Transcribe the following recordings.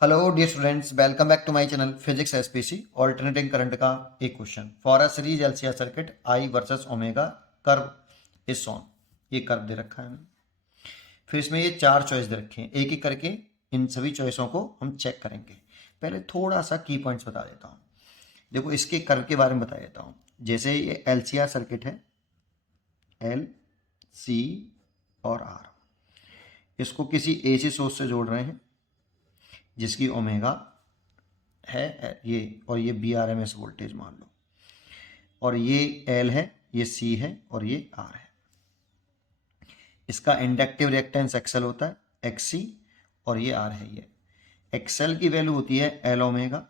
Hello dear students, welcome back to my channel physics SPC alternating current का एक question for a series LCR circuit I versus omega curve is on. ये curve दे रखा है हमें। फिर इसमें ये चार चॉइस दे रखे हैं, एक एक करके इन सभी चॉइसों को हम चेक करेंगे। पहले थोड़ा सा की पॉइंट्स बता देता हूँ। देखो, इसके कर्व के बारे में बता देता हूँ। जैसे ये एलसीआर सर्किट है, एल सी और आर, इसको किसी एसी सोर्स से जोड़ रहे हैं जिसकी ओमेगा है ये, और ये बी आर एम एस वोल्टेज मान लो, और ये एल है, ये सी है और ये आर है। इसका इंडक्टिव रिएक्टेंस एक्सएल होता है, एक्सी, और ये आर है। ये एक्सएल की वैल्यू होती है एल ओमेगा,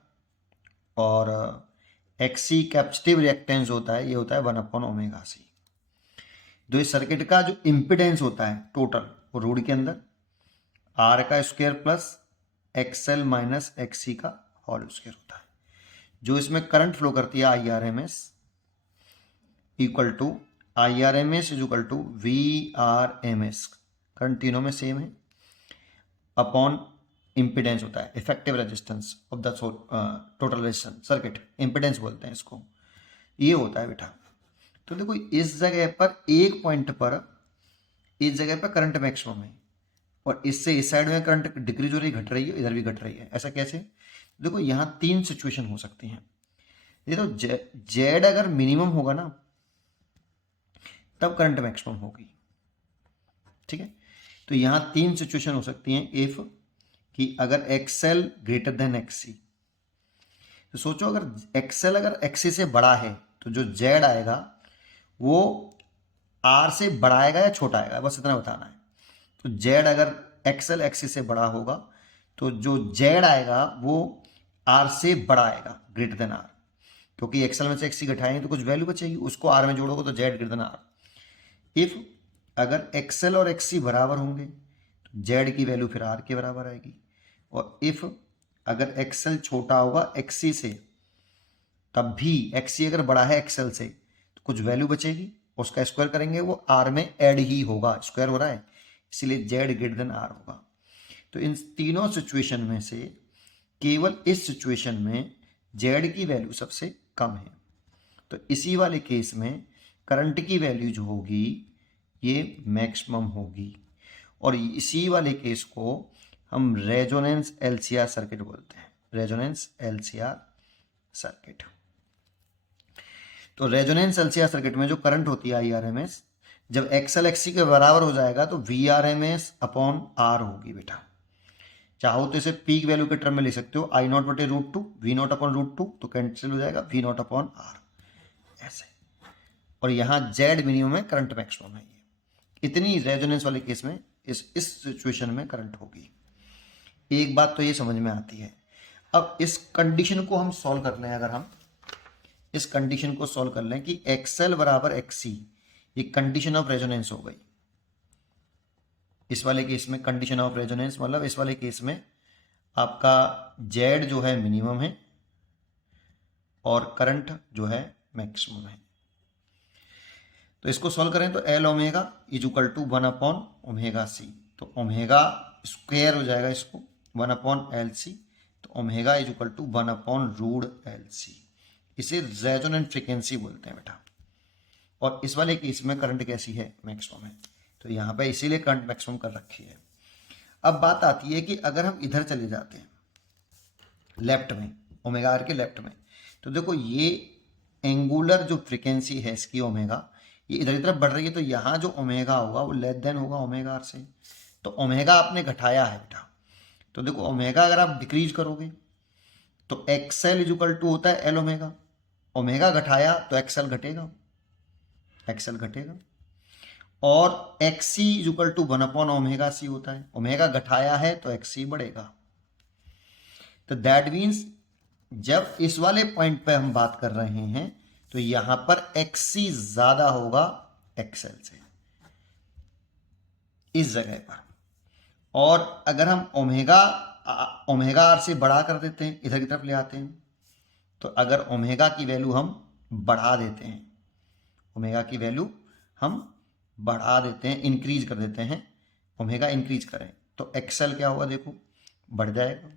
और एक्सी कैपेसिटिव रिएक्टेंस होता है, ये होता है 1/ओमेगा सी। जो इस सर्किट का जो इम्पिडेंस होता है टोटल, वो रोड के अंदर आर का square plus XL minus XC का होल स्क्वायर होता है। जो इसमें करंट फ्लो करती है I R M S equal to I R M S equal to V R M S, current तीनों में सेम है, अपॉन इम्पिडेंस होता है effective resistance of the total resistance circuit, impedance बोलते हैं इसको। ये होता है बेटा। तो देखो, इस जगह पर एक पॉइंट पर, इस जगह पर करंट मैक्सिमम है, और इससे इस साइड में करंट डिक्रीज हो रही, घट रही है, इधर भी घट रही है। ऐसा कैसे? देखो, यहाँ तीन सिचुएशन हो सकती हैं। ये तो जेड अगर मिनिमम होगा ना, तब करंट मैक्सिमम होगी। ठीक है, तो यहां तीन सिचुएशन हो सकती हैं इफ, कि अगर एक्सएल ग्रेटर देन एक्सी, तो सोचो अगर एक्सएल अगर एक्सी से बड़ा है तो जो जेड आएगा वो आर से बड़ा आएगा या छोटा आएगा, बस इतना बताना है। तो जेड अगर एक्सएल एक्सी से बड़ा होगा तो जो जेड आएगा वो आर से बड़ा आएगा, ग्रेटर देन आर, क्योंकि एक्सएल में से एक्सी घटाएंगे तो कुछ वैल्यू बचेगी, उसको आर में जोड़ोगे तो Z greater than R. If अगर एक्सएल और एक्सी बराबर होंगे तो जेड की वैल्यू फिर आर के बराबर आएगी, और इफ अगर एक्सएल छोटा होगा एक्सी से, तब भी एक्सी अगर बड़ा है एक्सएल से तो कुछ वैल्यू बचेगी, उसका स्क्वायर करेंगे वो आर में ऐड ही होगा, स्क्वायर हो रहा है, इसीलिए जेड ग्रेटर देन आर होगा। तो इन तीनों सिचुएशन में से केवल इस सिचुएशन में जेड की वैल्यू सबसे कम है। तो इसी वाले केस में करंट की वैल्यू जो होगी ये मैक्सिमम होगी, और इसी वाले केस को हम रेजोनेंस एलसीआर सर्किट बोलते हैं, रेजोनेंस एलसीआर सर्किट। तो रेजोनेंस एलसीआर सर्किट में जो करंट होती है आईआरएमएस, जब एक्सएल एक्सी के बराबर हो जाएगा तो V R M S upon R होगी बेटा। चाहो तो इसे पीक वैल्यू के टर्म में लिख सकते हो, आई नॉट बटे root two, V not upon root two तो कैंसिल हो जाएगा, वी नॉट अपॉन आर, ऐसे। और यहाँ जेड मिनिमम है, करंट मैक्सिमम है। ये इतनी रेजोनेंस वाले केस में इस सिचुएशन में करंट होगी। एक बात तो ये समझ में आती है। अब इस कंडीशन को हम सॉल्व कर लें, अगर हम इस कंडीशन को सॉल्व कर लें कि एक्सएल बराबर एक्सी, ये कंडीशन ऑफ रेजोनेंस हो गई। इस वाले केस में कंडीशन ऑफ रेजोनेंस मतलब इस वाले केस में आपका जेड जो है मिनिमम है और करंट जो है मैक्सिमम है। तो इसको सॉल्व करें तो L omega is equal to 1/ओमेगा सी, तो ओमेगा स्क्वायर हो जाएगा इसको 1/LC, तो omega is equal to 1/√LC। इसे रेजोनेंट फ्रीक्वेंसी बोलते हैं बेटा। और इस वाले केस में करंट कैसी है? मैक्सिमम है, तो यहाँ पे इसीलिए करंट मैक्सिमम कर रखी है। अब बात आती है कि अगर हम इधर चले जाते हैं लेफ्ट में, ओमेगा आर के लेफ्ट में, तो देखो ये एंगुलर जो फ्रीक्वेंसी है इसकी ओमेगा, ये इधर की तरफ बढ़ रही है, तो यहाँ जो ओमेगा होगा वो लेस देन होगा ओमेगा आर से। तो ओमेगा आपने घटाया है बेटा, तो देखो ओमेगा अगर आप डिक्रीज करोगे तो एक्सएल इज इक्वल टू होता है एल ओमेगा, ओमेगा घटाया तो एक्सएल घटेगा, एक्सएल घटेगा। और एक्सी इज इक्वल टू 1/ओमेगा सी होता है, ओमेगा घटाया है तो एक्सी बढ़ेगा। तो दैट मीन्स जब इस वाले पॉइंट पे हम बात कर रहे हैं तो यहां पर एक्सी ज्यादा होगा एक्सएल से, इस जगह पर। और अगर हम ओमेगा आर से बढ़ा कर देते हैं, इधर की तरफ ले आते हैं, तो अगर ओमेगा की वैल्यू हम बढ़ा देते हैं, ओमेगा की वैल्यू हम बढ़ा देते हैं, इंक्रीज कर देते हैं, ओमेगा इंक्रीज करें तो एक्सएल क्या होगा? देखो बढ़ जाएगा।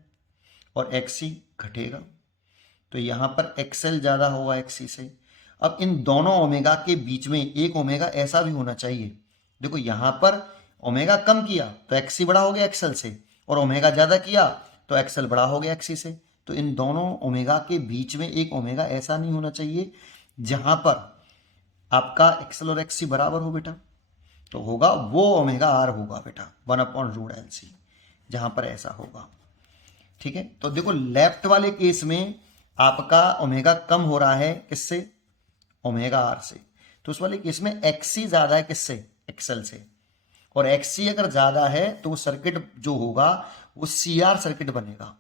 और XC घटेगा, तो यहाँ पर XL ज़्यादा होगा XC से। अब इन दोनों ओमेगा के बीच में एक ओमेगा ऐसा भी होना चाहिए, देखो यहाँ पर ओमेगा कम किया तो XC बड़ा हो गया XL से, और ओमेगा ज़्यादा किया तो XL बड़ा हो गया XC से। तो इन दोनों ओमेगा के बीच में एक ओमेगा ऐसा नहीं होना चाहिए जहाँ पर आपका XL और XC बराबर हो बेटा, तो होगा वो ओमेगा R होगा बेटा 1/√LC, जहाँ पर ऐसा होगा। ठीक है, तो देखो लेफ्ट वाले केस में आपका ओमेगा कम हो रहा है किससे, ओमेगा R से, तो उस वाले केस में XC ज्यादा है किससे, XL से, और XC अगर ज्यादा है तो वो सर्किट जो होगा वो CR सर्किट बनेगा।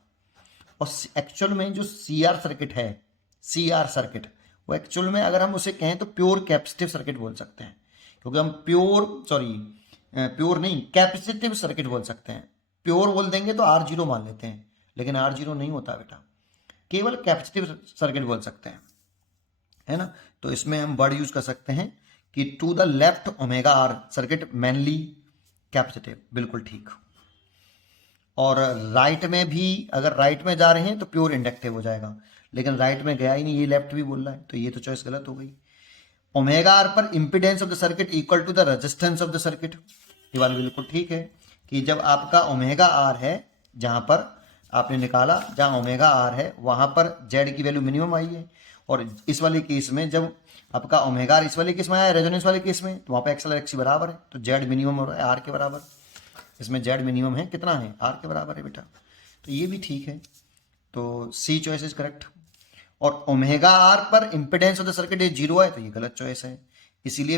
और एक्चुअल में जो CR सर्किट है, CR सर्किट, वो एक्चुअल में अगर हम उसे कहें तो प्योर कैपेसिटिव सर्किट बोल सकते हैं, क्योंकि हम प्योर नहीं कैपेसिटिव सर्किट बोल सकते हैं। प्योर बोल देंगे तो R0 मान लेते हैं, लेकिन R0 नहीं होता बेटा, केवल कैपेसिटिव सर्किट बोल सकते हैं, है ना। तो इसमें हम वर्ड यूज कर सकते हैं कि to the left omega R circuit mainly capacitive, बिल्कुल ठीक। और राइट में भी अगर राइट में जा रहे हैं तो प्योर इंडक्टिव हो जाएगा, लेकिन राइट में गया ही नहीं, ये लेफ्ट भी बोल रहा है, तो ये तो चॉइस गलत हो गई। ओमेगा आर पर impedance of the circuit equal to the resistance of the circuit, ये वाला बिल्कुल ठीक है कि जब आपका ओमेगा आर है, जहां पर आपने निकाला जहां ओमेगा आर है वहां पर जेड की वैल्यू मिनिमम आई है, और इस वाले केस में जब आपका ओमेगा आर इस वाले केस में आया रेजोनेंस वाले केस में, तो वहां पर एक्सल एक्सी बराबर है, तो जेड मिनिमम हो रहा है आर के बराबर। इसमें जेड मिनिमम है कितना है, आर के बराबर है बेटा, तो ये भी ठीक है, तो सी चॉइस इज करेक्ट। और ओमेगा आर पर impedance of the circuit is 0 है, तो ये गलत चॉइस है, इसीलिए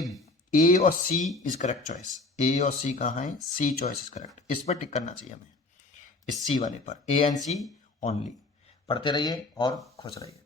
ए और सी इज करेक्ट चॉइस। ए और सी कहाँ है, सी चॉइस इज करेक्ट, इस पर टिक करना चाहिए हमें, इस सी वाले पर, ए एंड सी ओनली। पढ़ते रहिए और खुश रहिए।